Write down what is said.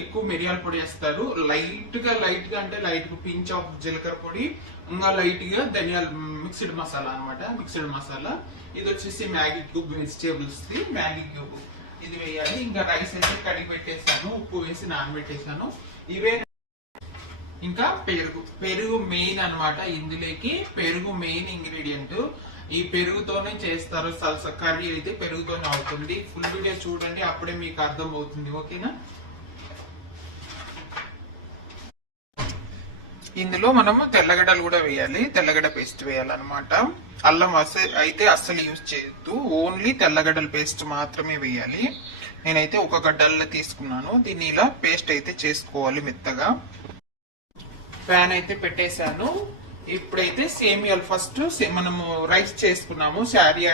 ఎక్కువ మిరియాల పొడి వేస్తారు. లైట్గా లైట్గా అంటే లైట్గా పించ్ ఆఫ్ జీలకర్ర పొడి ఇంకా లైట్గా ధనియాల మిక్స్డ్ మసాలా అన్నమాట మిక్స్డ్ మసాలా. ఇది వచ్చేసి Maggi cube vegetables the Maggi cube. ఇది వేయాలి. ఇంకా రైస్ అయితే కడిగి పెట్టేసాను ఉప్పు వేసి నానబెట్టేసాను. ఇవే ఇంకా పెరుగు. పెరుగు మెయిన్ అన్నమాట. ఇందులోకి పెరుగు మెయిన్ ఇంగ్రీడియంట్. ఈ పెరుగుతోనే చేస్తారు సల్స కర్రీ అయితే పెరుగుతోనే అవుతుంది. ఫుల్ వీడియో చూడండి అప్పుడే మీకు అర్థం అవుతుంది ఓకేనా? ఇందులో మనము తెల్లగడ్డలు కూడా వేయాలి. తెల్లగడ్డ పేస్ట్ వేయాలన్నమాట. అల్లం అస అయితే అస్సలు యూజ్ చేయొద్దు. ఓన్లీ తెల్లగడ్డల పేస్ట్ మాత్రమే వేయాలి. నేనైతే ఒక గడ్డల్లో తీసుకున్నాను. దీన్ని ఇలా పేస్ట్ అయితే చేసుకోవాలి మెత్తగా. ప్యాన్ అయితే పెట్టేశాను. ఇప్పుడైతే సేమియాలు ఫస్ట్ మనము రైస్ చేసుకున్నాము శారీ